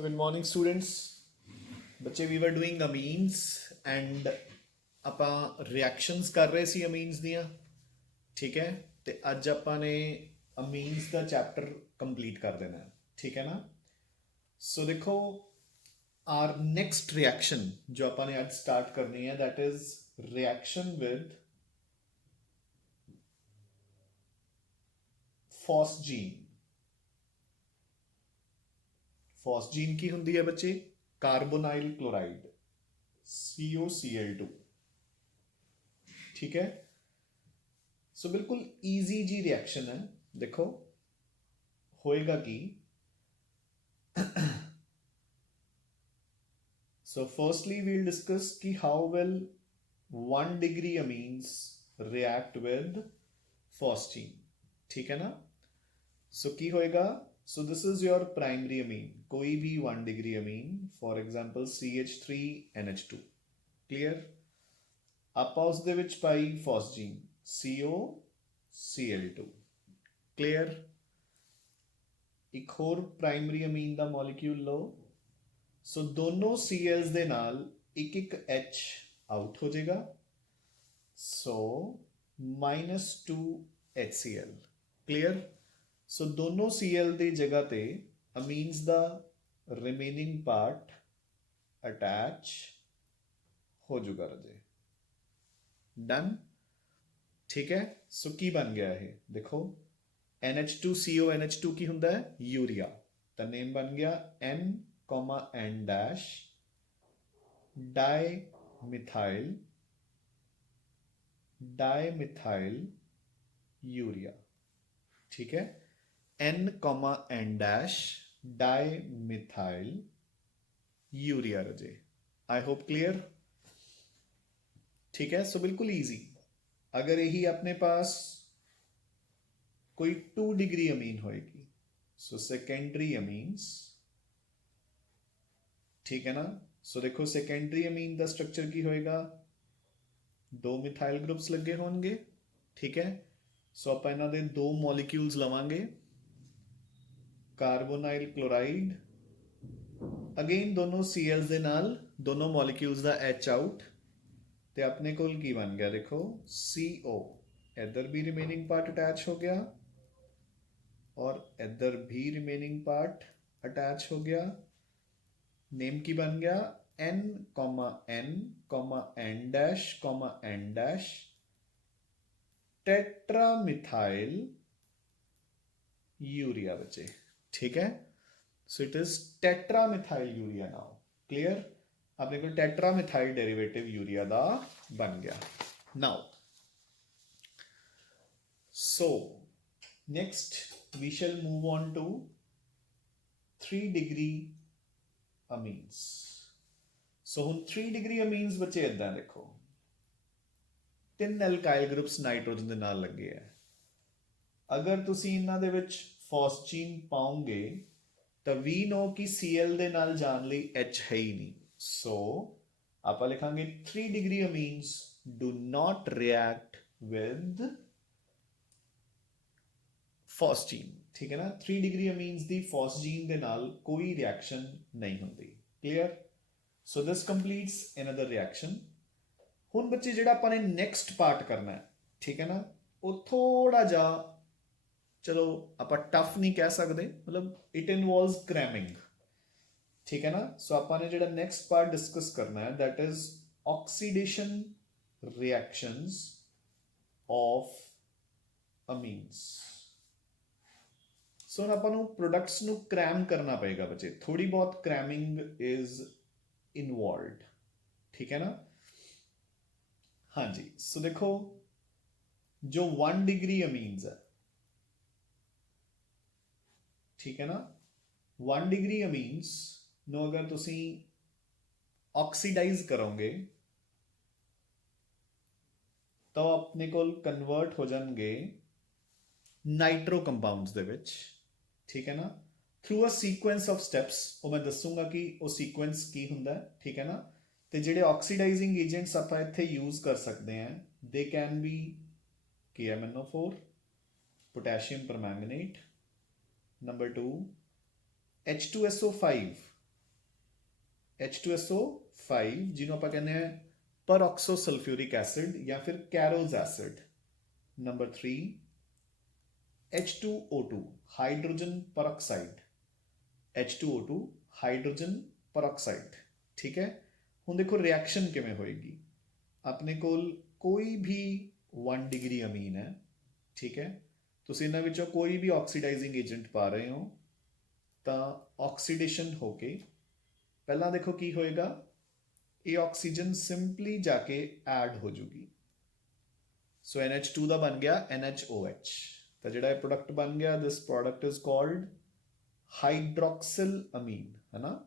So good morning students. ਬੱਚੇ we were doing amines and ਆਪਾਂ reactions ਕਰ ਰਹੇ ਸੀ amines ਦੀਆਂ, ਠੀਕ ਹੈ। ਤੇ ਅੱਜ ਆਪਾਂ ਨੇ amines ਦਾ ਚੈਪਟਰ ਕੰਪਲੀਟ ਕਰ ਦੇਣਾ ਹੈ, ਠੀਕ ਹੈ ਨਾ। ਸੋ ਦੇਖੋ our next reaction ਜੋ ਆਪਾਂ ਨੇ ਅੱਜ ਸਟਾਰਟ ਕਰਨੀ ਹੈ that is reaction with phosgene। ਫॉस्जीन की ਹੁੰਦੀ है बच्चे कार्बोनाइल क्लोराइड COCl2, ठीक है। सो बिल्कुल इजी जी रिएक्शन है। देखो होएगा कि सो फर्स्टली वील डिस्कस कि how will 1 degree amines react with phosgene, ठीक है ना। सो की होएगा, so this is your primary amine, कोई भी 1 degree amine, for example CH3NH2, clear। ਆਪਾਂ ਉਸ ਦੇ ਵਿੱਚ ਪਾਈ phosgene COCl2, clear। ਇੱਕ ਹੋਰ ਪ੍ਰਾਇਮਰੀ ਅਮੀਨ ਦਾ ਮੋਲੀਕਿਊਲ ਲਓ। ਸੋ ਦੋਨੋਂ Cls ਦੇ ਨਾਲ ਇੱਕ ਇੱਕ H ਆਊਟ ਹੋ ਜਾਏਗਾ, ਸੋ -2 HCl, clear। ਸੋ ਦੋਨੋਂ Cl ਦੀ ਜਗ੍ਹਾ ਤੇ ਅਮੀਨਸ ਦਾ ਰਿਮੇਨਿੰਗ ਪਾਰਟ ਅਟੈਚ ਹੋ ਜੂਗਾ ਰਾਜੇ, ਡਨ, ਠੀਕ ਹੈ। ਸੋ ਕੀ ਬਣ ਗਿਆ ਇਹ ਦੇਖੋ, NH2CONH2 ਕੀ ਹੁੰਦਾ ਹੈ, ਯੂਰੀਆ। ਤਾਂ ਨੇਮ ਬਣ ਗਿਆ N, N dash dimethyl urea, ठीक है। N, N dash dimethyl urea रजे। आई होप क्लियर, ठीक है। सो बिल्कुल इजी। अगर यही अपने पास कोई 2 डिग्री अमीन होएगी, सो सेकेंडरी अमीन्स, ठीक है ना। सो देखो सेकेंडरी अमीन का स्ट्रक्चर की होएगा, 2 मिथाइल ग्रुप्स लगे होंगे, ठीक है। सो आप इन्हां दे 2 मॉलिक्यूल्स लवांगे, कार्बोनाइल क्लोराइड, अगेन दोनों Cls ਦੇ ਨਾਲ दोनों मॉलिक्यूल्स ਦਾ H आउट, ਤੇ ਆਪਣੇ ਕੋਲ ਕੀ ਬਣ ਗਿਆ ਦੇਖੋ CO, इधर भी रिमेनिंग पार्ट अटैच हो गया और इधर भी रिमेनिंग पार्ट अटैच हो गया। नेम की बन गया N, N dash tetramethyl urea बचे, ठीक है। So it is tetramethyl urea now, clear. अपने को टेट्रामिथाइल डेरिवेटिव यूरिया दा बन गया now. So next we shall move on to 3 degree amines. So हुण 3 डिग्री अमीन्स बचे इदां देखो, 3 एल्काइल ग्रुप्स नाइट्रोजन दे नाल लगे है। अगर तुसी इन्हां दे विच फॉस्जीन पाओगे तो वी नो कि Cl ਦੇ ਨਾਲ ਜਾਣ ਲਈ H ਹੈ ਹੀ ਨਹੀਂ। ਸੋ ਆਪਾਂ ਲਿਖਾਂਗੇ 3 degree amines do not react with phosgene, ठीक है ना। 3 डिग्री अमीन्स ਦੀ phosgene ਦੇ ਨਾਲ ਕੋਈ ਰਿਐਕਸ਼ਨ ਨਹੀਂ ਹੁੰਦੀ, clear. So this ਕੰਪਲੀਟਸ another reaction. ਹੁਣ ਬੱਚੇ ਜਿਹੜਾ ਆਪਾਂ ਨੇ ਨੈਕਸਟ ਪਾਰਟ ਕਰਨਾ ਹੈ, ਠੀਕ ਹੈ ਨਾ, ਉਹ ਥੋੜਾ ਜਿਹਾ चलो आप टफ नहीं कह सकते, मतलब इट इनवॉल्व्स क्रैमिंग, ठीक है ना। सो आपने जो नैक्सट पार्ट डिस्कस करना है that is oxidation reactions of amines. So हुण आपां नूं प्रोडक्ट्स नूं क्रैम करना पेगा बच्चे, थोड़ी बहुत क्रैमिंग इज इनवॉल्व्ड, ठीक है ना। हाँ जी। सो देखो जो 1 डिग्री अमीन्स है, ठीक है ना, 1 डिग्री अमीन्स नो अगर तुसी ऑक्सीडाइज करोगे तो अपने कोल कन्वर्ट हो जाएंगे नाइट्रो कंपाउंड्स दे विच, ठीक है ना, through a sequence of steps. वो मैं दसूंगा कि वो सीक्वेंस की हुंदा है, ठीक है ना। तो जिहड़े ऑक्सीडाइजिंग एजेंट्स आपां इत्थे यूज कर सकते हैं, they can be KMnO4, potassium permanganate, number 2 H2SO5 H2SO5 ਜਿਹਨੂੰ ਆਪਾਂ ਕਹਿੰਦੇ ਆ ਪਰਆਕਸੋ ਸਲਫਿਊਰਿਕ ਐਸਿਡ ਜਾਂ ਫਿਰ Caro's acid. Number 3 H2O2 hydrogen peroxide, H2O2 hydrogen peroxide. ਠੀਕ ਹੈ, ਹੁਣ ਦੇਖੋ ਰਿਐਕਸ਼ਨ ਕਿਵੇਂ ਹੋਏਗੀ। ਆਪਣੇ ਕੋਲ ਕੋਈ ਵੀ 1 ਡਿਗਰੀ ਅਮੀਨ ਹੈ, ਠੀਕ ਹੈ, ਤੁਸੀਂ ਇਹਨਾਂ ਵਿੱਚੋਂ ਕੋਈ ਵੀ ਆਕਸੀਡਾਈਜ਼ਿੰਗ ਏਜੰਟ ਪਾ ਰਹੇ ਹੋ ਤਾਂ ਆਕਸੀਡੇਸ਼ਨ ਹੋ ਕੇ ਪਹਿਲਾਂ ਦੇਖੋ ਕੀ ਹੋਏਗਾ, ਇਹ ਆਕਸੀਜਨ ਸਿੰਪਲੀ ਜਾ ਕੇ ਐਡ ਹੋ ਜੂਗੀ। ਸੋ NH2 ਦਾ ਬਣ ਗਿਆ NHOH, ਤਾਂ ਜਿਹੜਾ ਇਹ ਪ੍ਰੋਡਕਟ ਬਣ ਗਿਆ, ਦਿਸ ਪ੍ਰੋਡਕਟ ਇਜ਼ ਕਾਲਡ ਹਾਈਡਰੋਕਸਿਲ ਅਮੀਨ, ਹੈ ਨਾ,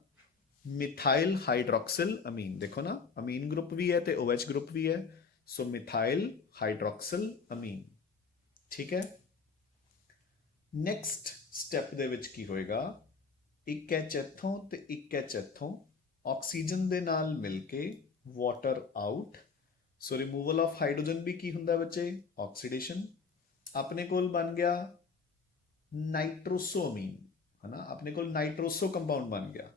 ਮਿਥਾइल ਹਾਈਡਰੋਕਸਿਲ ਅਮੀਨ। ਦੇਖੋ ਨਾ, ਅਮੀਨ ਗਰੁੱਪ ਵੀ ਹੈ ਤੇ OH ਗਰੁੱਪ ਵੀ ਹੈ, ਸੋ ਮਿਥਾइल ਹਾਈਡਰੋਕਸਿਲ ਅਮੀਨ। ਠੀਕ ਹੈ, ਨੈਕਸਟ ਸਟੈਪ ਦੇ ਵਿੱਚ ਕੀ ਹੋਏਗਾ, ਇੱਕ H ਇੱਥੋਂ ਤੇ ਇੱਕ H ਇੱਥੋਂ ਆਕਸੀਜਨ ਦੇ ਨਾਲ ਮਿਲ ਕੇ water out. So removal of hydrogen ਵੀ ਕੀ ਹੁੰਦਾ ਬੱਚੇ, ਆਕਸੀਡੇਸ਼ਨ। ਆਪਣੇ ਕੋਲ ਬਣ ਗਿਆ ਨਾਈਟ੍ਰੋਸੋਅਮੀਨ, ਹੈ ਨਾ, ਆਪਣੇ ਕੋਲ ਨਾਈਟ੍ਰੋਸੋ ਕੰਪਾਊਂਡ ਬਣ ਗਿਆ।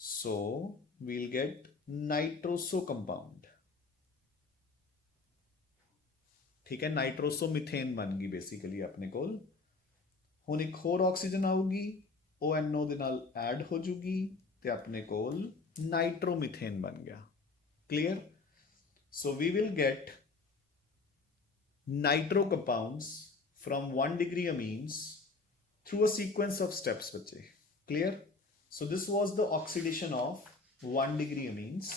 ਸੋ ਵੀਲ ਗੈਟ ਨਾਈਟ੍ਰੋਸੋ ਕੰਪਾਊਂਡ। ਠੀਕ ਹੈ, ਨਾਈਟ੍ਰੋਸੋ ਮਿਥੇਨ ਬਣ ਗਈ ਬੇਸਿਕਲੀ ਆਪਣੇ ਕੋਲ। ਹੁਣ ਇੱਕ ਹੋਰ ਆਕਸੀਜਨ ਆਊਗੀ, ਉਹ NO ਦੇ ਨਾਲ ਐਡ ਹੋ ਜੂਗੀ ਤੇ ਆਪਣੇ ਕੋਲ ਨਾਈਟ੍ਰੋਮਿਥੇਨ ਬਣ ਗਿਆ। Clear? So we will get nitro compounds from 1 degree amines through a sequence of steps ਬੱਚੇ। Clear? So this was the oxidation of 1 degree amines।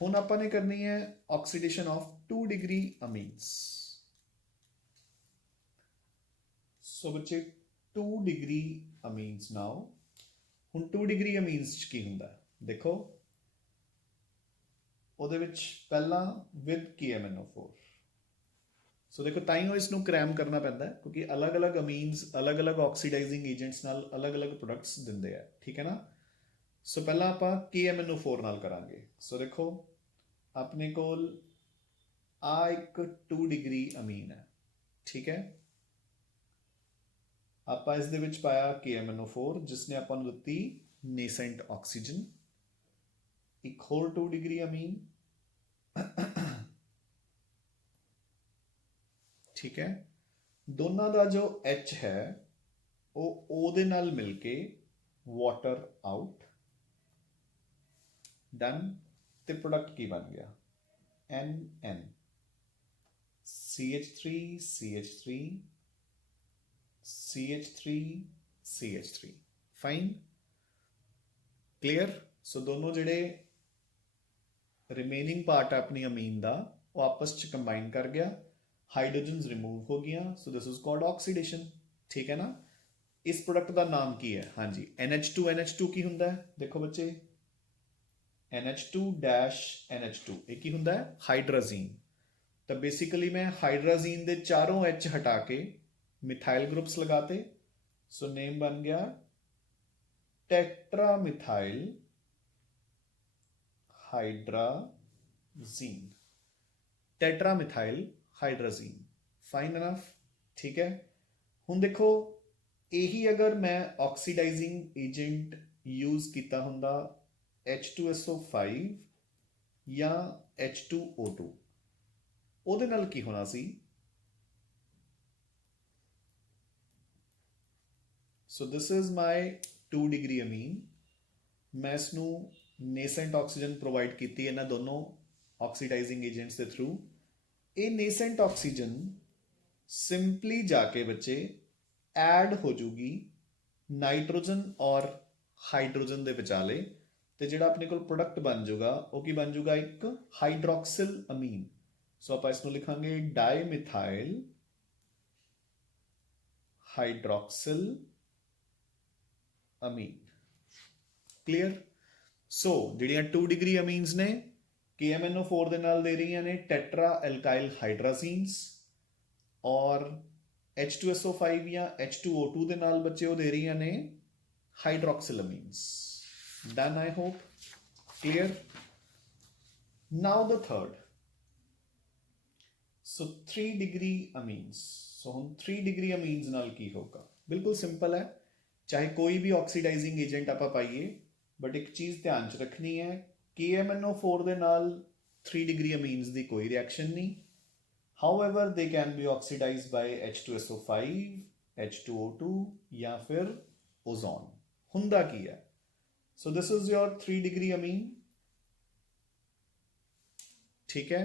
ਹੁਣ ਆਪਾਂ ਨੇ ਕਰਨੀ ਹੈ oxidation of 2 degree amines। So ਬੱਚੇ 2 degree amines now। ਹੁਣ 2 degree amines ਚ ਕੀ ਹੁੰਦਾ ਦੇਖੋ, ਉਹਦੇ ਵਿੱਚ ਪਹਿਲਾਂ with KMNO4। ਸੋ ਦੇਖੋ ਤਾਂ ਹੀ ਉਹ ਇਸ ਨੂੰ ਕ੍ਰੈਮ ਕਰਨਾ ਪੈਂਦਾ ਹੈ, ਕਿਉਂਕਿ ਅਲੱਗ-ਅਲੱਗ ਅਮੀਨਸ ਅਲੱਗ-ਅਲੱਗ ਆਕਸੀਡਾਈਜ਼ਿੰਗ ਏਜੰਟਸ ਨਾਲ ਅਲੱਗ-ਅਲੱਗ ਪ੍ਰੋਡਕਟਸ ਦਿੰਦੇ ਆ। ਠੀਕ ਹੈ ਨਾ, ਸੋ ਪਹਿਲਾਂ ਆਪਾਂ KMNO4 ਨਾਲ ਕਰਾਂਗੇ। ਸੋ ਦੇਖੋ ਆਪਣੇ ਕੋਲ ਆ ਇੱਕ 2 ਡਿਗਰੀ ਅਮੀਨ ਹੈ, ਠੀਕ ਹੈ, ਆਪਾਂ ਇਸ ਦੇ ਵਿੱਚ ਪਾਇਆ KMNO4 ਜਿਸ ਨੇ ਆਪਾਂ ਨੂੰ ਦਿੱਤੀ ਨੇਸੈਂਟ ਆਕਸੀਜਨ। ਇੱਕ ਹੋਰ 2 ਡਿਗਰੀ ਅਮੀਨ, ਠੀਕ ਹੈ, ਦੋਨਾਂ ਦਾ ਜੋ H ਹੈ ਉਹ O ਦੇ ਨਾਲ ਮਿਲ ਕੇ ਵਾਟਰ ਆਊਟ। ਡਨ। ਤੇ ਪ੍ਰੋਡਕਟ ਕੀ ਬਣ ਗਿਆ, NN, CH3 CH3 CH3 CH3। Fine, clear? ਸੋ ਦੋਨੋਂ ਜਿਹੜੇ ਰਿਮੇਨਿੰਗ ਪਾਰਟ ਹੈ ਆਪਣੀ ਅਮੀਨ ਦਾ ਉਹ ਆਪਸ ਚ ਕੰਬਾਈਨ ਕਰ ਗਿਆ, ਹਾਈਡਰੋਜਨਸ ਰਿਮੂਵ ਹੋ ਗਈਆਂ। ਸੋ ਦਿਸ ਇਜ਼ ਕਾਲਡ ਆਕਸੀਡੇਸ਼ਨ। ਠੀਕ ਹੈ ਨਾ, ਇਸ ਪ੍ਰੋਡਕਟ ਦਾ ਨਾਮ ਕੀ ਹੈ, ਹਾਂਜੀ NH2। NH2 ਕੀ ਹੁੰਦਾ ਹੈ ਦੇਖੋ ਬੱਚੇ, NH2-NH2 ਇਹ ਕੀ ਹੁੰਦਾ ਹੈ, ਹਾਈਡਰਾਜ਼ੀਨ। ਤਾਂ ਬੇਸਿਕਲੀ ਮੈਂ ਹਾਈਡਰਾਜ਼ੀਨ ਦੇ ਚਾਰੋਂ H ਹਟਾ ਕੇ ਮਿਥਾइल ਗਰੁੱਪਸ ਲਗਾਤੇ। ਸੋ ਨੇਮ ਬਣ ਗਿਆ ਟੈਟਰਾਮਿਥਾइल ਹਾਈਡਰਾਜ਼ੀਨ, ਟੈਟਰਾਮਿਥਾइल ਹਾਈਡਰਾਜ਼ੀਨ। Fine enough. ਠੀਕ ਹੈ, ਹੁਣ ਦੇਖੋ ਇਹੀ ਅਗਰ ਮੈਂ ਆਕਸੀਡਾਈਜ਼ਿੰਗ ਏਜੰਟ ਯੂਜ਼ ਕੀਤਾ ਹੁੰਦਾ H2SO5 ਜਾਂ H2O2, ਉਹਦੇ ਨਾਲ ਕੀ ਹੋਣਾ ਸੀ। ਸੋ this is my 2 degree Amin. ਮੈਂ ਇਸ ਨੂੰ ਨੇਸੈਂਟ ਆਕਸੀਜਨ ਪ੍ਰੋਵਾਈਡ ਕੀਤੀ ਇਹਨਾਂ ਦੋਨੋਂ ਆਕਸੀਡਾਈਜ਼ਿੰਗ ਏਜੰਟਸ ਦੇ ਥਰੂ। ਇਹ ਨੇਸੈਂਟ ਆਕਸੀਜਨ ਸਿੰਪਲੀ ਜਾ ਕੇ ਬੱਚੇ ਐਡ ਹੋ ਜੂਗੀ ਨਾਈਟ੍ਰੋਜਨ ਔਰ ਹਾਈਡਰੋਜਨ ਦੇ ਵਿਚਾਲੇ, ਤੇ ਜਿਹੜਾ ਆਪਣੇ ਕੋਲ ਪ੍ਰੋਡਕਟ ਬਣ ਜਾਊਗਾ ਉਹ ਕੀ ਬਣ ਜਾਊਗਾ, ਇੱਕ ਹਾਈਡਰੋਕਸਿਲ ਅਮੀਨ। ਸੋ ਆਪਾਂ ਇਸ ਨੂੰ ਲਿਖਾਂਗੇ ਡਾਈਮਿਥਾइल ਹਾਈਡਰੋਕਸਿਲ ਅਮੀਨ। ਕਲੀਅਰ? ਸੋ ਜਿਹੜੀਆਂ 2 ਡਿਗਰੀ ਅਮੀਨਸ ਨੇ KMNO4 ਦੇ ਨਾਲ ਦੇ ਰਹੀਆਂ ਨੇ ਟੈਟਰਾ ਐਲਕਾਈਲ ਹਾਈਡਰਾਜ਼ੀਨਸ, ਔਰ H2SO5 ਜਾਂ H2O2 ਦੇ ਨਾਲ ਬੱਚੇ ਉਹ ਦੇ ਰਹੀਆਂ ਨੇ hydroxyl amines. Done, I hope. Clear? Now the third. So 3 degree amines. So ਹੁਣ 3 ਡਿਗਰੀ ਅਮੀਨਸ ਨਾਲ ਕੀ ਹੋਗਾ, ਬਿਲਕੁਲ ਸਿੰਪਲ ਹੈ। ਚਾਹੇ ਕੋਈ ਵੀ ਆਕਸੀਡਾਈਜ਼ਿੰਗ ਏਜੰਟ ਆਪਾਂ ਪਾਈਏ, ਬਟ ਇੱਕ ਚੀਜ਼ ਧਿਆਨ 'ਚ ਰੱਖਣੀ ਹੈ, KMnO4 ਦੇ ਨਾਲ 3 ਡਿਗਰੀ ਅਮੀਨਸ ਦੀ ਕੋਈ ਰਿਐਕਸ਼ਨ ਨਹੀਂ। However, they can be oxidized by H2SO5, H2O2 ਜਾਂ ਫਿਰ ozone। ਹੁੰਦਾ ਕੀ ਹੈ? So this is your 3 degree amine। ठीक है,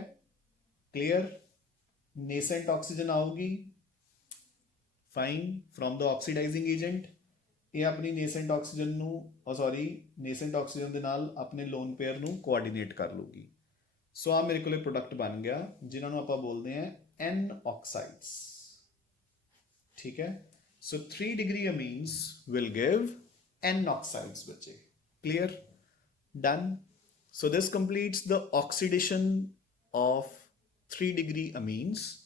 clear? Nascent oxygen ਆਊਗੀ, fine, from the oxidizing agent। ਇਹ ਆਪਣੀ nascent oxygen ਨੂੰ nascent oxygen ਦੇ ਨਾਲ ਆਪਣੇ lone pair ਨੂੰ coordinate ਕਰ ਲੂਗੀ। ਸੋ ਆ ਮੇਰੇ ਕੋਲੇ ਪ੍ਰੋਡਕਟ ਬਣ ਗਿਆ ਜਿਨ੍ਹਾਂ ਨੂੰ ਆਪਾਂ ਬੋਲਦੇ ਹਾਂ N oxides। ਠੀਕ ਹੈ, ਸੋ 3 degree amines will give N oxides ਬੱਚੇ। clear? done। so this completes the oxidation of 3 degree amines।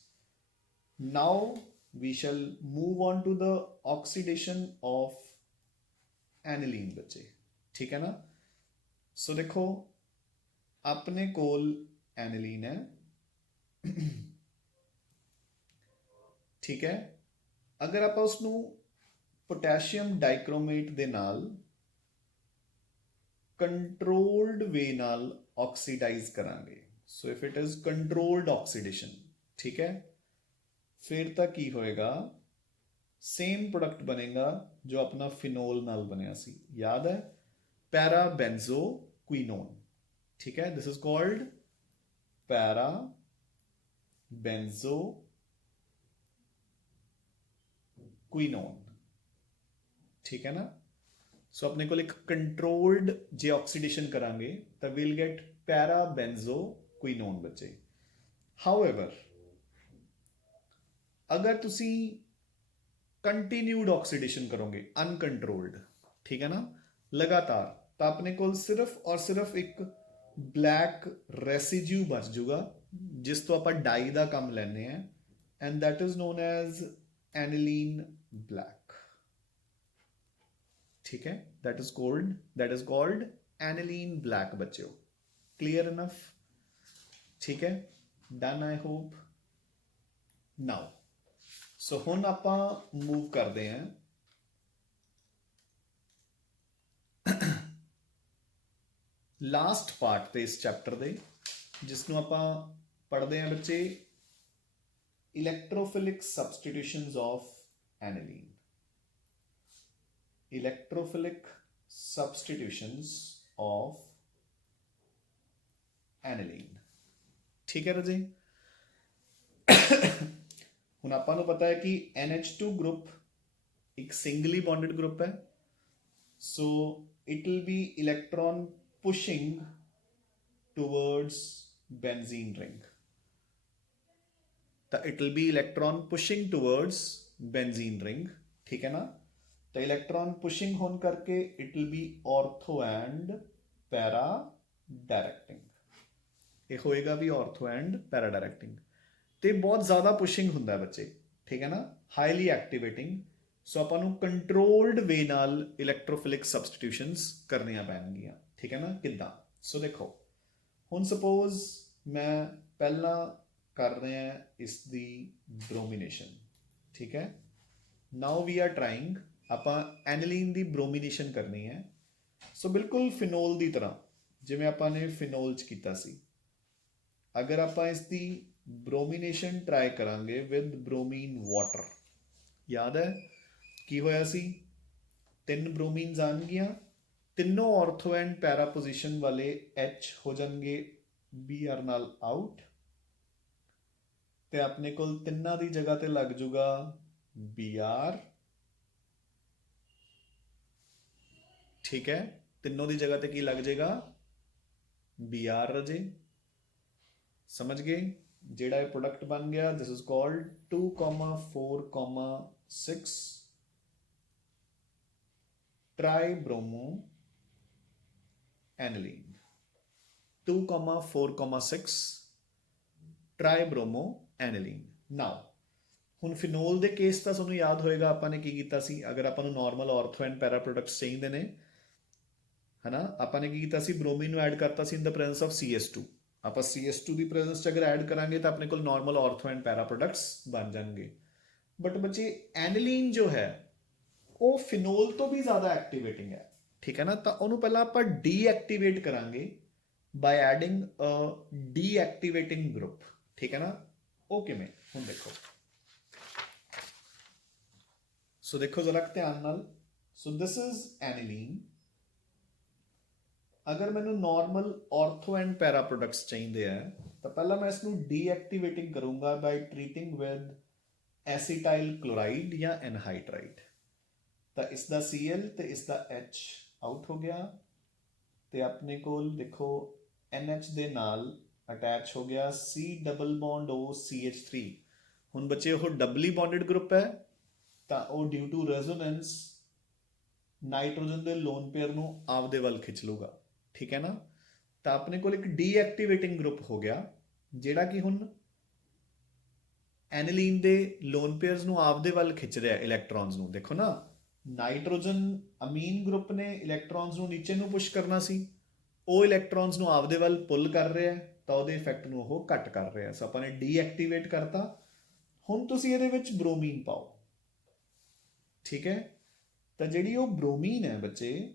now we shall move on to the oxidation of aniline ਬੱਚੇ। ਠੀਕ ਹੈ ਨਾ? ਸੋ ਦੇਖੋ ਆਪਣੇ ਕੋਲ ਐਨਿਲੀਨ ਹੈ, ਠੀਕ ਹੈ। ਅਗਰ ਆਪਾਂ ਉਸਨੂੰ ਪੋਟੈਸ਼ੀਅਮ ਡਾਈਕ੍ਰੋਮੇਟ ਦੇ ਨਾਲ ਕੰਟਰੋਲਡ ਵੇ ਨਾਲ ਆਕਸੀਡਾਈਜ਼ ਕਰਾਂਗੇ, ਸੋ if it is controlled oxidation, ਠੀਕ ਹੈ, ਫਿਰ ਤਾਂ ਕੀ ਹੋਏਗਾ? ਸੇਮ ਪ੍ਰੋਡਕਟ ਬਣੇਗਾ ਜੋ ਆਪਣਾ ਫਿਨੋਲ ਨਾਲ ਬਣਿਆ ਸੀ, ਯਾਦ ਹੈ? ਪੈਰਾਬੈਂਜ਼ੋਕੁਇਨੋਨ। ठीक है, दिस इज कॉल्ड पैराबेंजोक्विनोन। ठीक है ना? सो अपने को एक कंट्रोल्ड जे ऑक्सीडेशन करांगे तो विल गेट पैराबेंजोक्विनोन बच्चे। हाउएवर अगर तुसी कंटिन्यूड ऑक्सीडेशन करोगे अनकंट्रोल्ड, ठीक है ना, लगातार, तो अपने को सिर्फ और सिर्फ एक ਬਲੈਕ ਰੈਸੀਡਿਊ ਬਚ ਜੂਗਾ ਜਿਸ ਤੋਂ ਆਪਾਂ ਡਾਈ ਦਾ ਕੰਮ ਲੈਂਦੇ ਹਾਂ, and that is known as aniline black. ਠੀਕ ਹੈ, that is called aniline black ਬੱਚਿਓ। clear enough? ਠੀਕ ਹੈ, done I hope। now so ਹੁਣ ਆਪਾਂ ਮੂਵ ਕਰਦੇ ਹਾਂ ਲਾਸਟ ਪਾਰਟ ਤੇ ਇਸ ਚੈਪਟਰ ਦੇ, ਜਿਸ ਨੂੰ ਆਪਾਂ ਪੜ੍ਹਦੇ ਹਾਂ ਬੱਚੇ ਇਲੈਕਟ੍ਰੋਫਿਲਿਕ ਸਬਸਟੀਟਿਊਸ਼ਨਸ ਆਫ ਐਨਿਲੀਨ। Electrophilic ਸਬਸਟੀਟਿਊਸ਼ਨਸ of ਐਨਿਲੀਨ। ਠੀਕ ਹੈ ਰਾਜੇ? ਹੁਣ ਆਪਾਂ ਨੂੰ ਪਤਾ ਹੈ ਕਿ NH2 ਗਰੁੱਪ ਇੱਕ ਸਿੰਗਲੀ ਬੌਂਡਡ ਗਰੁੱਪ ਹੈ, so it will be electron pushing towards benzene ring। तो it will be electron pushing towards benzene ring। ठीक है ना? तो electron pushing होने करके it will be ortho and para directing। ये होएगा भी ortho and para directing। तो बहुत ज़्यादा pushing होता है बच्चे, ठीक है ना, highly activating। सो ਆਪਾਂ ਨੂੰ ਕੰਟਰੋਲਡ ਵੇ ਨਾਲ ਇਲੈਕਟ੍ਰੋਫਿਲਿਕ ਸਬਸਟੀਟਿਊਸ਼ਨਸ ਕਰਨੀਆਂ ਪੈਣਗੀਆਂ। ਠੀਕ ਹੈ ਨਾ? ਕਿੱਦਾਂ? ਸੋ ਦੇਖੋ, ਹੁਣ ਸਪੋਜ਼ ਮੈਂ ਪਹਿਲਾਂ ਕਰ ਰਿਹਾ ਇਸ ਦੀ ਬ੍ਰੋਮੀਨੇਸ਼ਨ। ਠੀਕ ਹੈ, ਨਾਓ ਵੀ ਆਰ ਟਰਾਈਂਗ, ਆਪਾਂ ਐਨਿਲੀਨ ਦੀ ਬ੍ਰੋਮੀਨੇਸ਼ਨ ਕਰਨੀ ਹੈ। ਸੋ ਬਿਲਕੁਲ ਫਿਨੋਲ ਦੀ ਤਰ੍ਹਾਂ ਜਿਵੇਂ ਆਪਾਂ ਨੇ ਫਿਨੋਲ 'ਚ ਕੀਤਾ ਸੀ, ਅਗਰ ਆਪਾਂ ਇਸ ਦੀ ਬ੍ਰੋਮੀਨੇਸ਼ਨ ਟਰਾਈ ਕਰਾਂਗੇ ਵਿਦ ਬ੍ਰੋਮੀਨ ਵਾਟਰ, ਯਾਦ ਹੈ ਕੀ ਹੋਇਆ ਸੀ? 3 ਬ੍ਰੋਮੀਨਸ ਆਉਣਗੀਆਂ, ਤਿੰਨੋਂ ਔਰਥੋ ਐਂਡ ਪੈਰਾ ਪੋਜੀਸ਼ਨ ਵਾਲੇ H ਹੋ ਜਾਣਗੇ Br ਨਾਲ ਆਊਟ, ਤੇ ਆਪਣੇ ਕੋਲ ਤਿੰਨਾਂ ਦੀ ਜਗ੍ਹਾ ਤੇ ਲੱਗ ਜੂਗਾ Br। ਠੀਕ ਹੈ, ਤਿੰਨੋਂ ਦੀ ਜਗ੍ਹਾ ਤੇ ਕੀ ਲੱਗ ਜਾਏਗਾ? Br ਰਜੇ। ਸਮਝ ਗਏ? ਜਿਹੜਾ ਇਹ ਪ੍ਰੋਡਕਟ ਬਣ ਗਿਆ, this is called 2,4,6 tribromo aniline. 2,4,6 tribromo aniline. Now ਹੁਣ ਫਿਨੋਲ ਦੇ ਕੇਸ ਤਾਂ ਤੁਹਾਨੂੰ ਯਾਦ ਹੋਏਗਾ ਆਪਾਂ ਨੇ ਕੀ ਕੀਤਾ ਸੀ। ਅਗਰ ਆਪਾਂ ਨੂੰ normal ortho and para products ਚਾਹੀਦੇ ਨੇ, ਹੈ ਨਾ, ਆਪਾਂ ਨੇ ਕੀ ਕੀਤਾ ਸੀ? ਬ੍ਰੋਮੀਨ ਨੂੰ ਐਡ ਕਰਤਾ ਸੀ ਇਨ ਦ ਪ੍ਰੈਜ਼ੈਂਸ ਆਫ CS2। ਆਪਾਂ CS2 ਦੀ ਪ੍ਰੈਜ਼ੈਂਸ 'ਚ ਅਗਰ ਐਡ ਕਰਾਂਗੇ ਤਾਂ ਆਪਣੇ ਕੋਲ normal ortho and para products ਬਣ ਜਾਣਗੇ। ਬਟ ਬੱਚੇ ਐਨਿਲੀਨ ਜੋ ਹੈ ਉਹ ਫਿਨੋਲ ਤੋਂ ਵੀ ਜ਼ਿਆਦਾ ਐਕਟੀਵੇਟਿੰਗ ਹੈ। ਠੀਕ ਹੈ ਨਾ। ਤਾਂ ਉਹਨੂੰ ਪਹਿਲਾਂ ਆਪਾਂ ਡੀਐਕਟੀਵੇਟ ਕਰਾਂਗੇ ਬਾਈ ਐਡਿੰਗ ਅ ਡੀਐਕਟੀਵੇਟਿੰਗ ਗਰੁੱਪ, ਠੀਕ ਹੈ ਨਾ। ਉਹ ਕਿਵੇਂ, ਹੁਣ ਦੇਖੋ। ਸੋ ਦੇਖੋ ਜ਼ਰਾ ਧਿਆਨ ਨਾਲ। ਸੋ ਦਿਸ ਇਜ਼ ਐਨਿਲੀਨ। ਅਗਰ ਮੈਨੂੰ normal ortho and para products ਚਾਹੀਦੇ ਆ ਤਾਂ ਪਹਿਲਾਂ ਮੈਂ ਇਸ ਨੂੰ ਡੀਐਕਟੀਵੇਟਿੰਗ ਕਰੂੰਗਾ ਬਾਈ ਟਰੀਟਿੰਗ ਵਿਦ ਐਸੀਟਾਈਲ ਕਲੋਰਾਈਡ ਜਾਂ ਐਨਹਾਈਡਰਾਈਡ। ਤਾਂ ਇਸ ਦਾ Cl ਤੇ ਇਸ ਦਾ H ਆਊਟ ਹੋ ਗਿਆ, ਤੇ ਆਪਣੇ ਕੋਲ ਦੇਖੋ NH ਦੇ ਨਾਲ ਅਟੈਚ ਹੋ ਗਿਆ C double bond O CH3। ਹੁਣ ਬੱਚੇ ਉਹ ਡਬਲੀ ਬੌਂਡਡ ਗਰੁੱਪ ਹੈ, ਤਾਂ ਉਹ ਡਿਊ ਟੂ ਰੈਜ਼ੋਨੈਂਸ ਨਾਈਟ੍ਰੋਜਨ ਦੇ ਲੋਨ ਪੇਅਰ ਨੂੰ ਆਪਦੇ ਵੱਲ ਖਿੱਚ ਲੂਗਾ, ਠੀਕ ਹੈ ਨਾ। ਤਾਂ ਆਪਣੇ ਕੋਲ ਇੱਕ ਡੀਐਕਟੀਵੇਟਿੰਗ ਗਰੁੱਪ ਹੋ ਗਿਆ, ਜਿਹੜਾ ਕਿ ਹੁਣ ਐਨਿਲੀਨ ਦੇ ਲੋਨ ਪੇਅਰਸ ਨੂੰ ਆਪਦੇ ਵੱਲ ਖਿੱਚ ਰਿਹਾ ਇਲੈਕਟ੍ਰੋਨਸ ਨੂੰ। ਦੇਖੋ ਨਾ, ਨਾਈਟ੍ਰੋਜਨ ਅਮੀਨ ਗਰੁੱਪ ਨੇ ਇਲੈਕਟ੍ਰੋਨਸ ਨੂੰ ਨੀਚੇ ਨੂੰ ਪੁਸ਼ ਕਰਨਾ ਸੀ, ਉਹ ਇਲੈਕਟ੍ਰੋਨਸ ਨੂੰ ਆਪਦੇ ਵੱਲ ਪੁੱਲ ਕਰ ਰਿਹਾ, ਤਾਂ ਉਹਦੇ ਇਫੈਕਟ ਨੂੰ ਉਹ ਘੱਟ ਕਰ ਰਿਹਾ। ਸੋ ਆਪਾਂ ਨੇ ਡੀਐਕਟੀਵੇਟ ਕਰਤਾ। ਹੁਣ ਤੁਸੀਂ ਇਹਦੇ ਵਿੱਚ ਬ੍ਰੋਮੀਨ ਪਾਓ, ਠੀਕ ਹੈ। ਤਾਂ ਜਿਹੜੀ ਉਹ ਬ੍ਰੋਮੀਨ ਹੈ ਬੱਚੇ,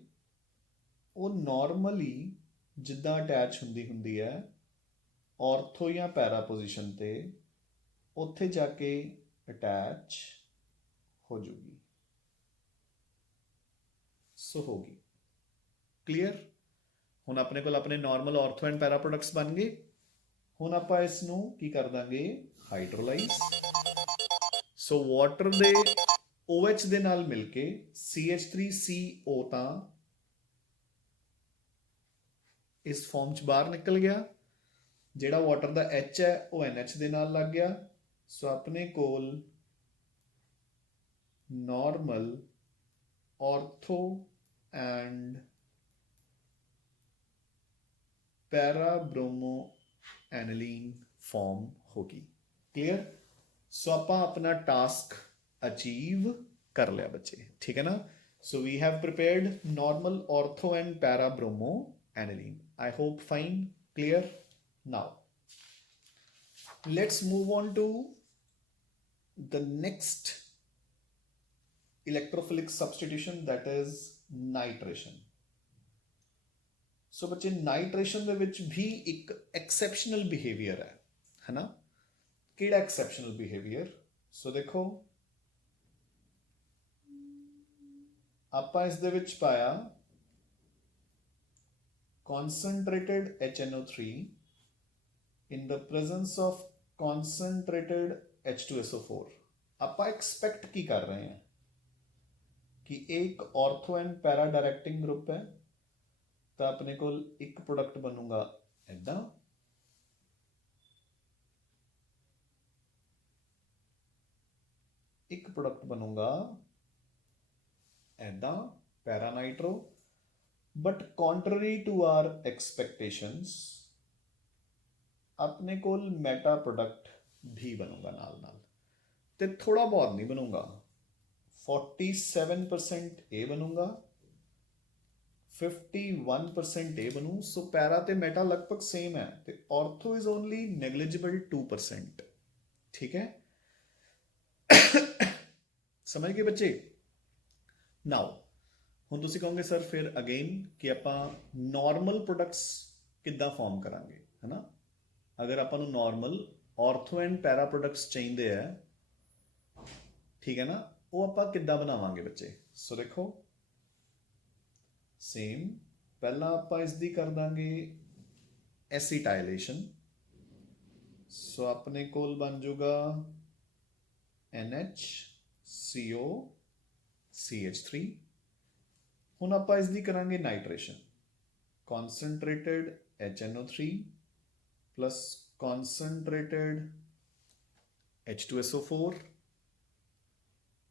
ਉਹ ਨਾਰਮਲੀ ਜਿੱਦਾਂ ਅਟੈਚ ਹੁੰਦੀ ਹੈ ਆਰਥੋ ਜਾਂ ਪੈਰਾ ਪੋਜੀਸ਼ਨ ਤੇ, ਉੱਥੇ ਜਾ ਕੇ ਅਟੈਚ ਹੋ ਜੂਗੀ। ਸੋ ਹੋ ਗਈ ਕਲੀਅਰ। ਹੁਣ ਆਪਣੇ ਕੋਲ ਆਪਣੇ normal ortho and para products ਬਣ ਗਏ। ਹੁਣ ਆਪਾਂ ਇਸ ਨੂੰ ਕੀ ਕਰ ਦਾਂਗੇ, ਹਾਈਡਰੋਲਾਈਜ਼। ਸੋ ਵਾਟਰ ਦੇ OH ਦੇ ਨਾਲ ਮਿਲ ਕੇ CH3CO ਤਾਂ ਇਸ ਫਾਰਮ ਚ ਬਾਹਰ ਨਿਕਲ ਗਿਆ। ਜਿਹੜਾ ਵਾਟਰ ਦਾ H ਹੈ ਉਹ NH ਦੇ ਨਾਲ ਲੱਗ ਗਿਆ। ਸੋ ਆਪਣੇ ਕੋਲ normal ortho and para bromo aniline form ਹੋ ਗਈ। ਕਲੀਅਰ। ਸੋ ਆਪਾਂ ਆਪਣਾ ਟਾਸਕ ਅਚੀਵ ਕਰ ਲਿਆ ਬੱਚੇ, ਠੀਕ ਹੈ ਨਾ। So we have prepared normal ortho and para bromo aniline. I hope fine, clear. Now let's move on to the next electrophilic substitution, that is nitration. ਸੋ ਬੱਚੇ ਨਾਈਟ੍ਰੇਸ਼ਨ ਦੇ ਵਿੱਚ ਵੀ ਇੱਕ ਐਕਸੈਪਸ਼ਨਲ ਬਿਹੇਵੀਅਰ ਹੈ ਨਾ। ਕਿਹੜਾ ਐਕਸੈਪਸ਼ਨਲ ਬਿਹੇਵੀਅਰ? ਸੋ ਦੇਖੋ, ਆਪਾਂ ਇਸ ਦੇ ਵਿੱਚ ਪਾਇਆ concentrated HNO3 in the presence of concentrated H2SO4। ਆਪਾਂ ਐਕਸਪੈਕਟ ਕੀ ਕਰ ਰਹੇ ਹਾਂ ਕਿ ਇਹ ਇੱਕ ਆਰਥੋ ਐਂਡ ਪੈਰਾ ਡਾਇਰੈਕਟਿੰਗ ਗਰੁੱਪ ਹੈ। ਤਾਂ ਆਪਣੇ ਕੋਲ ਇੱਕ ਪ੍ਰੋਡਕਟ ਬਣੂਗਾ ਇੱਦਾਂ, ਇੱਕ ਪ੍ਰੋਡਕਟ ਬਣੂਗਾ ਇੱਦਾਂ para nitro. But contrary to our expectations, ਆਪਣੇ ਕੋਲ ਮੈਟਾ ਪ੍ਰੋਡਕਟ ਵੀ ਬਣੂਗਾ ਨਾਲ ਨਾਲ, ਤੇ ਥੋੜਾ ਬਹੁਤ ਨਹੀਂ ਬਣੂਗਾ। 47% ਇਹ ਬਣੂਗਾ, 51% ਇਹ ਬਣੂ। ਸੋ ਪੈਰਾ ਤੇ ਮੈਟਾ ਲਗਭਗ ਸੇਮ ਹੈ, ਤੇ ਆਰਥੋ ਇਜ਼ ਓਨਲੀ ਨੈਗਲੀਜੀਬਲ 2%, ਠੀਕ ਹੈ। ਸਮਝ ਗਏ ਬੱਚੇ। ਨਾਓ ਹੁਣ ਤੁਸੀਂ ਕਹੋਗੇ ਸਰ ਫਿਰ ਅਗੇਨ ਕਿ ਆਪਾਂ ਨਾਰਮਲ ਪ੍ਰੋਡਕਟਸ ਕਿੱਦਾਂ ਫਾਰਮ ਕਰਾਂਗੇ, ਹੈ ਨਾ। ਅਗਰ ਆਪਾਂ ਨੂੰ normal ortho and para products ਚਾਹੀਦੇ ਆ, ਠੀਕ ਹੈ ਨਾ, ਉਹ ਆਪਾਂ ਕਿੱਦਾਂ ਬਣਾਵਾਂਗੇ ਬੱਚੇ। ਸੋ ਦੇਖੋ ਸੇਮ, ਪਹਿਲਾਂ ਆਪਾਂ ਇਸ ਦੀ ਕਰ ਦਾਂਗੇ ਐਸੀਟਾਈਲੇਸ਼ਨ। ਸੋ ਆਪਣੇ ਕੋਲ ਬਣ ਜਾਊਗਾ NHCO CH3। ਹੁਣ ਆਪਾਂ ਇਸ ਦੀ ਕਰਾਂਗੇ nitration. concentrated HNO3 plus concentrated H2SO4।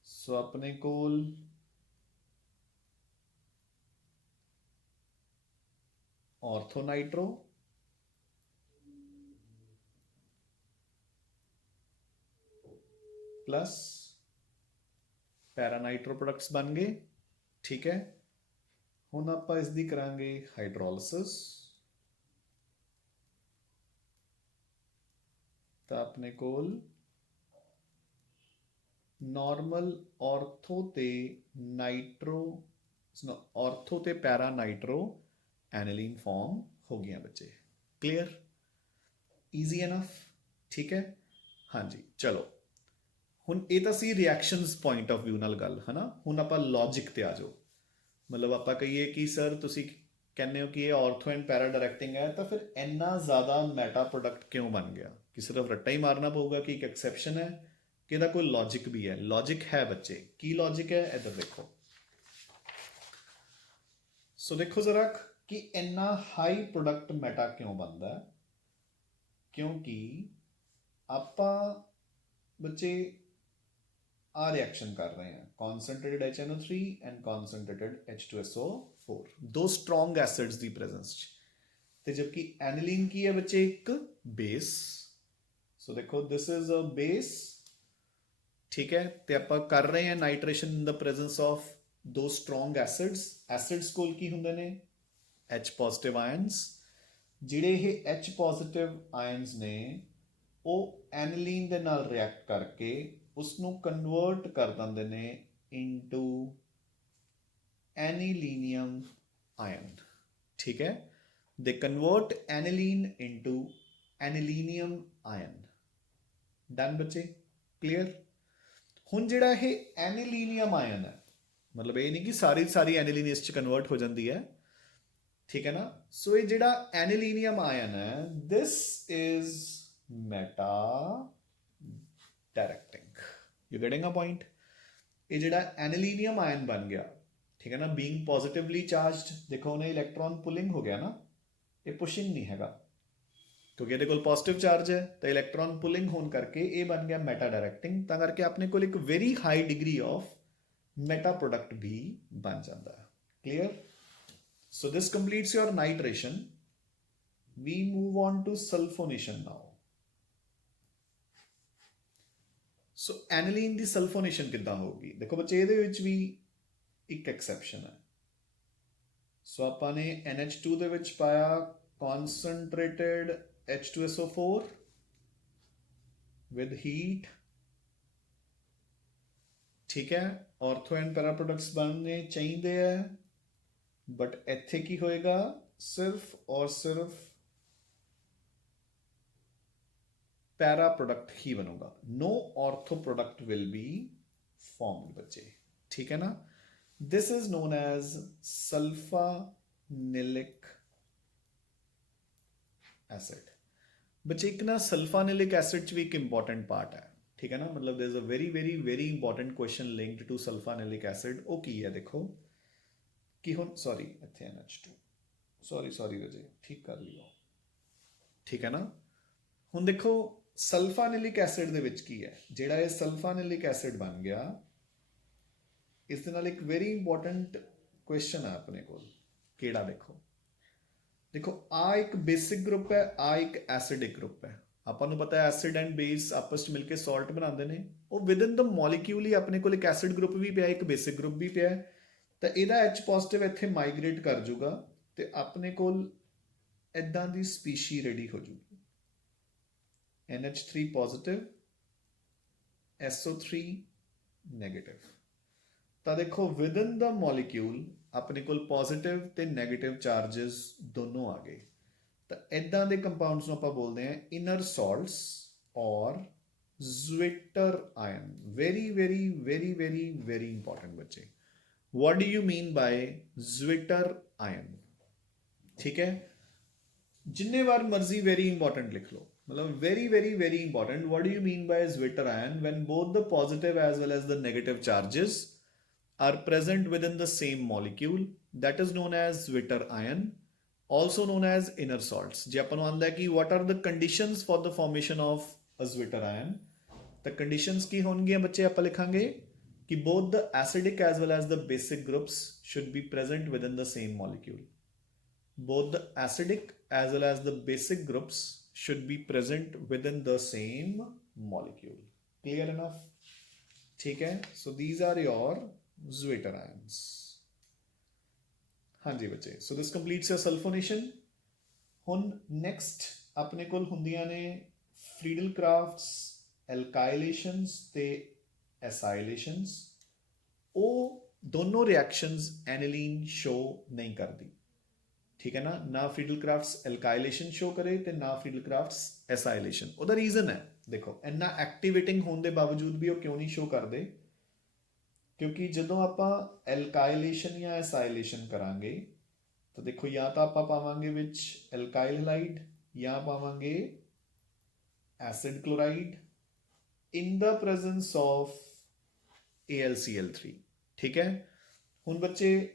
ਸੋ ਆਪਣੇ ਕੋਲ ਆਰਥੋ ਨਾਈਟ੍ਰੋ प्लस ਪੈਰਾਨਾਈਟ੍ਰੋ ਪ੍ਰੋਡਕਟਸ ਬਣ ਗਏ, ਠੀਕ ਹੈ। ਹੁਣ ਆਪਾਂ ਇਸ ਦੀ ਕਰਾਂਗੇ ਹਾਈਡਰੋਲਿਸਿਸ। ਤਾਂ ਆਪਣੇ ਕੋਲ ਨਾਰਮਲ ਆਰਥੋ ਤੇ ਨਾਈਟ੍ਰੋ ऑर्थो ते पैरा नाइट्रो एनिलीन फॉर्म हो गई बच्चे। क्लियर, ईजी इनफ, ठीक है। हाँ जी, चलो ਹੁਣ ਇਹ ਤਾਂ ਸੀ ਰਿਐਕਸ਼ਨਸ ਪੁਆਇੰਟ ਆਫ ਵਿਊ ਨਾਲ ਗੱਲ, ਹੈ ਨਾ। ਹੁਣ ਆਪਾਂ ਲੌਜਿਕ ਤੇ ਆ ਜਾਓ। ਮਤਲਬ ਆਪਾਂ ਕਹੀਏ ਕਿ ਸਰ ਤੁਸੀਂ ਕਹਿੰਦੇ ਹੋ ਕਿ ਇਹ ਆਰਥੋ ਐਂਡ ਪੈਰਾ ਡਾਇਰੈਕਟਿੰਗ ਹੈ, ਤਾਂ ਫਿਰ ਇੰਨਾ ਜ਼ਿਆਦਾ ਮੈਟਾ ਪ੍ਰੋਡਕਟ ਕਿਉਂ ਬਣ ਗਿਆ? ਕਿ ਸਿਰਫ ਰੱਟਾ ਹੀ ਮਾਰਨਾ ਪਊਗਾ ਕਿ ਇੱਕ ਐਕਸੈਪਸ਼ਨ ਹੈ, ਕਿ ਇਹਦਾ ਕੋਈ ਲੌਜਿਕ ਵੀ ਹੈ? ਲੌਜਿਕ ਹੈ ਬੱਚੇ। ਕੀ ਲੌਜਿਕ ਹੈ? ਇੱਧਰ ਦੇਖੋ। ਸੋ ਦੇਖੋ ਜ਼ਰਾ ਕਿ ਇੰਨਾ ਹਾਈ ਪ੍ਰੋਡਕਟ ਮੈਟਾ ਕਿਉਂ ਬਣਦਾ ਹੈ? ਕਿਉਂਕਿ ਆਪਾਂ ਬੱਚੇ ਆ ਰਿਐਕਸ਼ਨ ਕਰ ਰਹੇ ਹਾਂ, concentrated HNO3 and concentrated H2SO4, ਦੋ ਸਟਰੋਂਗ ਐਸਿਡਸ ਦੀ ਪ੍ਰੈਜ਼ੈਂਸ 'ਚ। ਤੇ ਜਦਕਿ ਐਨਿਲੀਨ ਕੀ ਹੈ ਬੱਚੇ? ਇੱਕ ਬੇਸ। ਸੋ ਦੇਖੋ ਦਿਸ ਇਜ਼ ਅ ਬੇਸ, ਠੀਕ ਹੈ। ਤੇ ਆਪਾਂ ਕਰ ਰਹੇ ਹਾਂ nitration in the presence of ਦੋ ਸਟਰੋਂਗ ਐਸਿਡਸ। ਐਸਿਡਸ ਕੋਲ ਕੀ ਹੁੰਦੇ ਨੇ? H positive ions. ਜਿਹੜੇ ਇਹ H ਪੋਜ਼ਿਟਿਵ ਆਇਨਸ ਨੇ ਉਹ ਐਨਿਲੀਨ ਦੇ ਨਾਲ ਰਿਐਕਟ ਕਰਕੇ ਉਸਨੂੰ ਕਨਵਰਟ ਕਰ ਦਿੰਦੇ ਨੇ ਇਨਟੂ ਐਨੀਲੀਨੀਅਮ ਆਇਨ, ਠੀਕ ਹੈ। ਦੇ ਕਨਵਰਟ ਐਨਿਲੀਨ ਇਨਟੂ ਐਨੀਲੀਨੀਅਮ ਆਇਨ। ਡਨ ਬੱਚੇ, ਕਲੀਅਰ। ਹੁਣ ਜਿਹੜਾ ਇਹ ਐਨੀਲੀਨੀਅਮ ਆਇਨ ਹੈ, ਮਤਲਬ ਇਹ ਨਹੀਂ ਕਿ ਸਾਰੀ ਐਨੀਲੀਨ ਇਸ 'ਚ ਕਨਵਰਟ ਹੋ ਜਾਂਦੀ ਹੈ, ਠੀਕ ਹੈ ਨਾ। ਸੋ ਇਹ ਜਿਹੜਾ ਐਨੀਲੀਨੀਅਮ ਆਇਨ ਹੈ, this is meta directing. You getting a point? ਇਹ ਜਿਹੜਾ ਐਨਿਲੀਨੀਅਮ ਆਇਨ ਬਣ ਗਿਆ, ਠੀਕ ਹੈ ਨਾ, ਬੀਇੰਗ ਪੋਜ਼ਿਟਿਵਲੀ ਚਾਰਜਡ, ਦੇਖੋ ਉਹਨੇ ਇਲੈਕਟ੍ਰੋਨ ਪੁਲਿੰਗ ਹੋ ਗਿਆ ਨਾ, ਇਹ ਪੁਸ਼ਿੰਗ ਨਹੀਂ ਹੈਗਾ, ਕਿਉਂਕਿ ਇਹਦੇ ਕੋਲ ਪੋਜ਼ਿਟਿਵ ਚਾਰਜ ਹੈ। ਤਾਂ ਇਲੈਕਟ੍ਰੋਨ ਪੁਲਿੰਗ ਹੋਣ ਕਰਕੇ ਇਹ ਬਣ ਗਿਆ ਮੈਟਾ ਡਾਇਰੈਕਟਿੰਗ। ਤਾਂ ਕਰਕੇ ਆਪਣੇ ਕੋਲ ਇੱਕ very high degree of meta product ਵੀ ਬਣ ਜਾਂਦਾ ਹੈ। Clear? So this completes your nitration. We move on to sulphonation now. So aniline ਦੀ ਸਲਫੋਨੇਸ਼ਨ ਕਿੱਦਾਂ ਹੋਊਗੀ? ਦੇਖੋ ਬੱਚੇ ਇਹਦੇ ਵਿੱਚ ਵੀ ਇੱਕ ਐਕਸੈਪਸ਼ਨ ਹੈ। ਸੋ ਆਪਾਂ ਨੇ NH2 ਦੇ ਵਿੱਚ ਪਾਇਆ concentrated H2SO4 with heat, ਠੀਕ ਹੈ। ਆਰਥੋ ਐਂਡ ਪੈਰਾ ਪ੍ਰੋਡਕਟਸ ਬਣਨੇ ਚਾਹੀਦੇ ਹੈ, ਬਟ ਇੱਥੇ ਕੀ ਹੋਏਗਾ? ਸਿਰਫ ਔਰ ਸਿਰਫ पैरा प्रोडक्ट ही बनूंगा। No ortho product will be formed बच्चे, ठीक है ना। This is known as sulphanilic acid. बच्चे एक ना सल्फानिलिक एसिड च भी एक इंपॉर्टेंट पार्ट है, ठीक है ना। मतलब there is a very very very important question linked to sulphanilic acid. वो की है देखो कि हुण सॉरी इत्थे NH2 सॉरी बच्चे ठीक कर लियो, ठीक है ना। हुण देखो ਸਲਫਾਨਿਲਿਕ ਐਸਿਡ ਦੇ ਵਿੱਚ ਕੀ ਹੈ? ਜਿਹੜਾ ਇਹ ਸਲਫਾਨਿਲਿਕ ਐਸਿਡ ਬਣ ਗਿਆ, ਇਸ ਦੇ ਨਾਲ ਇੱਕ ਵੈਰੀ ਇੰਪੋਰਟੈਂਟ ਕੁਐਸਚਨ ਹੈ ਆਪਣੇ ਕੋਲ। ਕਿਹੜਾ? ਦੇਖੋ ਆ ਇੱਕ ਬੇਸਿਕ ਗਰੁੱਪ ਹੈ, ਆ ਇੱਕ ਐਸਿਡਿਕ ਗਰੁੱਪ ਹੈ। ਆਪਾਂ ਨੂੰ ਪਤਾ ਹੈ ਐਸਿਡ ਐਂਡ ਬੇਸ ਆਪਸ 'ਚ ਮਿਲ ਕੇ ਸਾਲਟ ਬਣਾਉਂਦੇ ਨੇ। ਉਹ ਵਿਦ ਇਨ ਦ ਮੋਲੀਕਿਊਲ ਹੀ ਆਪਣੇ ਕੋਲ ਇੱਕ ਐਸਿਡ ਗਰੁੱਪ ਵੀ ਪਿਆ, ਇੱਕ ਬੇਸਿਕ ਗਰੁੱਪ ਵੀ ਪਿਆ। ਤਾਂ ਇਹਦਾ H ਪੋਜ਼ਿਟਿਵ ਇੱਥੇ ਮਾਈਗ੍ਰੇਟ ਕਰ ਜੂਗਾ ਤੇ ਆਪਣੇ ਕੋਲ ਇੱਦਾਂ ਦੀ ਸਪੀਸ਼ੀ ਰੈਡੀ ਹੋ ਜੂਗੀ। NH3 positive, SO3 negative। ਤਾਂ ਦੇਖੋ within the molecule ਆਪਣੇ ਕੋਲ ਪੋਜ਼ਿਟਿਵ ਤੇ ਨੈਗੇਟਿਵ ਚਾਰजेस ਦੋਨੋਂ ਆ ਗਏ। ਤਾਂ ਇਦਾਂ ਦੇ ਕੰਪਾਊਂਡਸ ਨੂੰ ਆਪਾਂ ਬੋਲਦੇ ਹਾਂ inner salts or zwitter ion. Very very very very very important ਬੱਚੇ। what do you mean by zwitter ion? ਠੀਕ ਹੈ, ਜਿੰਨੇ ਵਾਰ ਮਰਜ਼ੀ ਵੈਰੀ ਇੰਪੋਰਟੈਂਟ ਲਿਖ ਲਓ। मतलब very very very important. What do you mean by zwitter ion? When both the positive as well as the negative charges are present within the same molecule, that is known as zwitter ion, also known as inner salts। ਜੇ ਆਪਾਂ ਨੂੰ ਆਂਦਾ ਕਿ what are the conditions for the formation of a zwitter ion, ਤਾਂ conditions ਕੀ ਹੋਣਗੀਆਂ ਬੱਚੇ? ਆਪਾਂ ਲਿਖਾਂਗੇ ਕਿ both the acidic as well as the basic groups should be present within the same molecule। both the acidic as well as the basic groups should be present within the same molecule। Clear enough? ठीक है। So these are your zwitter ions। हाँ जी बच्चे, so this completes your sulfonation। ਹੁਣ next ਆਪਣੇ ਕੋਲ ਹੁੰਦੀਆਂ ਨੇ ਫਰੀਡਲ crafts ਐਲਕਾਈਲੇਸ਼ਨਸ ਤੇ ਐਸਾਈਲੇਸ਼ਨਸ। ਉਹ दोनों रिएक्शंस एनिलीन शो नहीं करती, ठीक है ना फ्रीडल क्राफ्ट्स एल्काइलेशन शो करे ਤੇ ਨਾ फ्रीडल क्राफ्ट्स एसाइलेशन। ਉਹਦਾ ਰੀਜ਼ਨ ਹੈ, ਦੇਖੋ ਇੰਨਾ ਐਕਟੀਵੇਟਿੰਗ ਹੋਣ ਦੇ ਬਾਵਜੂਦ ਵੀ ਉਹ ਕਿਉਂ ਨਹੀਂ ਸ਼ੋ ਕਰਦੇ, ਕਿਉਂਕਿ ਜਦੋਂ ਆਪਾਂ ਐਲਕਾइलेशन ਜਾਂ ਐਸਾइलेशन ਕਰਾਂਗੇ ਤਾਂ ਦੇਖੋ ਜਾਂ ਤਾਂ ਆਪਾਂ ਪਾਵਾਂਗੇ ਵਿੱਚ ਐਲਕਾइल ਹਲਾਈਡ ਜਾਂ ਪਾਵਾਂਗੇ acid chloride in the presence of AlCl3, ठीक है। ਹੁਣ ਬੱਚੇ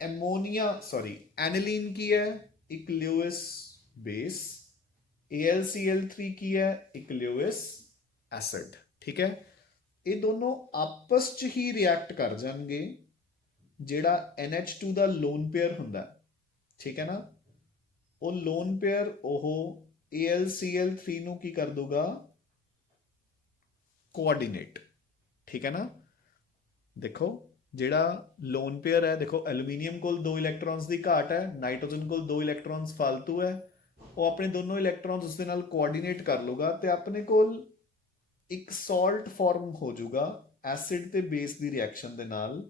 एनिलीन की है एक ल्यूइस बेस, AlCl3 की है एक ल्यूइस एसिड, ठीक है। ये दोनों आपस च ही रिएक्ट कर जाएंगे, जेड़ा NH2 ਦਾ ਲੋਨ ਪੇਅਰ ਹੁੰਦਾ, ठीक है ना, ਉਹ ਲੋਨ ਪੇਅਰ ਉਹ AlCl3 ਨੂੰ ਕੀ ਕਰ ਦੂਗਾ, ਕੋਆਰਡੀਨੇਟ, ठीक है ना। देखो ਜਿਹੜਾ ਲੋਨ ਪੇਅਰ ਹੈ, ਦੇਖੋ ਐਲੂਮੀਨੀਅਮ ਕੋਲ 2 ਇਲੈਕਟ੍ਰॉन्स ਦੀ ਘਾਟ ਹੈ, ਨਾਈਟ੍ਰੋਜਨ ਕੋਲ 2 ਇਲੈਕਟ੍ਰॉन्स ਫालतू ਹੈ, ਉਹ ਆਪਣੇ ਦੋਨੋਂ ਇਲੈਕਟ੍ਰॉन्स ਉਸ ਦੇ ਨਾਲ ਕੋਆਰਡੀਨੇਟ ਕਰ ਲੂਗਾ ਤੇ ਆਪਣੇ ਕੋਲ ਇੱਕ ਸਾਲਟ ਫਾਰਮ ਹੋ ਜਾਊਗਾ ਐਸਿਡ ਤੇ ਬੇਸ ਦੀ ਰਿਐਕਸ਼ਨ ਦੇ ਨਾਲ,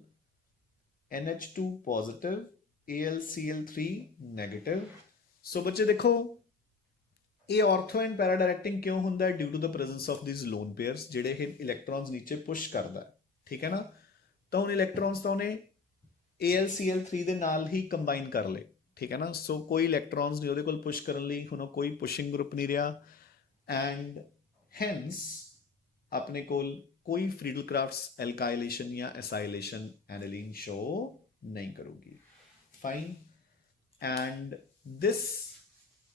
NH2 ਪੋਜ਼ਿਟਿਵ AlCl3 ਨੈਗੇਟਿਵ। ਸੋ ਬੱਚੇ ਦੇਖੋ ਇਹ ਆਰਥੋ ਐਂਡ ਪੈਰਾ ਡਾਇਰੈਕਟਿੰਗ ਕਿਉਂ ਹੁੰਦਾ ਹੈ, due to the presence of these lone pairs ਜਿਹੜੇ ਇਹ ਇਲੈਕਟ੍ਰॉन्स ਨੀਚੇ ਪੁਸ਼ ਕਰਦਾ, ਠੀਕ ਹੈ ਨਾ। ਤਾਂ ਹੁਣ ਇਲੈਕਟ੍ਰॉन्स ਤਾਂ ਉਹਨੇ AlCl3 ਦੇ ਨਾਲ ਹੀ ਕੰਬਾਈਨ ਕਰ ਲਏ, ਠੀਕ ਹੈ ਨਾ। ਸੋ ਕੋਈ ਇਲੈਕਟ੍ਰॉन्स ਨਹੀਂ ਉਹਦੇ ਕੋਲ ਪੁਸ਼ ਕਰਨ ਲਈ, ਹੁਣ ਉਹ ਕੋਈ ਪੁਸ਼ਿੰਗ ਗਰੁੱਪ ਨਹੀਂ ਰਿਹਾ ਐਂਡ ਹੈਂਸ ਆਪਣੇ ਕੋਲ ਕੋਈ फ्रीडल क्राफ्ट्स एल्काइलेशन या एसाइलेशन एनिलीन शो नहीं करूगी। Fine, and this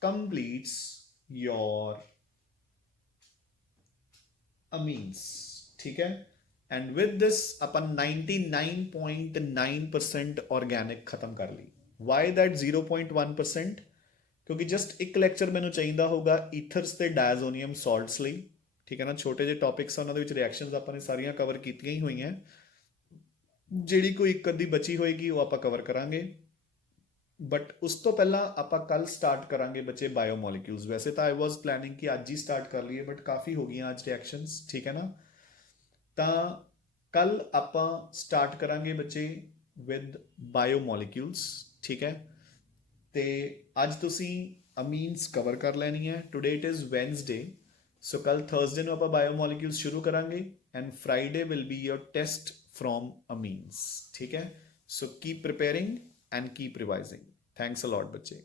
completes your amines, ठीक है। एंड विद दिस अपन 99.9% ऑर्गेनिक खत्म कर ली। Y that 0.1%? क्योंकि जस्ट एक ਲੈਕਚਰ ਮੈਨੂੰ ਚਾਹੀਦਾ ਹੋਗਾ ਈਥਰਸ ਤੇ ਡਾਇਜ਼ੋਨੀਅਮ ਸਾਲਟਸ ਲਈ, ਠੀਕ ਹੈ ਨਾ। ਛੋਟੇ ਜਿਹੇ ਟੌਪਿਕਸ ਉਹਨਾਂ ਦੇ ਵਿੱਚ ਰਿਐਕਸ਼ਨਸ ਆਪਾਂ ਨੇ ਸਾਰੀਆਂ ਕਵਰ ਕੀਤੀਆਂ ਹੀ ਹੋਈਆਂ, ਜਿਹੜੀ ਕੋਈ ਇੱਕ ਅੱਧੀ ਬਚੀ ਹੋਏਗੀ ਉਹ ਆਪਾਂ ਕਵਰ ਕਰਾਂਗੇ। ਬਟ ਉਸ ਤੋਂ ਪਹਿਲਾਂ ਆਪਾਂ ਕੱਲ ਸਟਾਰਟ ਕਰਾਂਗੇ ਬੱਚੇ ਬਾਇਓਮੋਲੀਕਿਊਲਸ। ਵੈਸੇ ਤਾਂ ਆਈ ਵਾਜ਼ ਪਲੈਨਿੰਗ ਕਿ ਅੱਜ ਹੀ ਸਟਾਰਟ ਕਰ ਲਈਏ, ਬਟ ਕਾਫੀ ਹੋ ਗਈਆਂ ਅੱਜ ਰਿਐਕਸ਼ਨਸ, ਠੀਕ ਹੈ ਨਾ। ਤਾਂ ਕੱਲ ਆਪਾਂ ਸਟਾਰਟ ਕਰਾਂਗੇ ਬੱਚੇ ਵਿਦ ਬਾਇਓਮੋਲੀਕਿਊਲਸ, ਠੀਕ ਹੈ। ਤੇ ਅੱਜ ਤੁਸੀਂ ਅਮੀਨਸ ਕਵਰ ਕਰ ਲੈਣੀ ਹੈ। Today it is Wednesday, so ਕੱਲ ਥਰਸਡੇ ਨੂੰ ਆਪਾਂ ਬਾਇਓਮੋਲੀਕਿਊਲਸ ਸ਼ੁਰੂ ਕਰਾਂਗੇ and Friday will be your test from amines, ठीक है। So keep preparing and keep revising. Thanks a lot, बच्चे।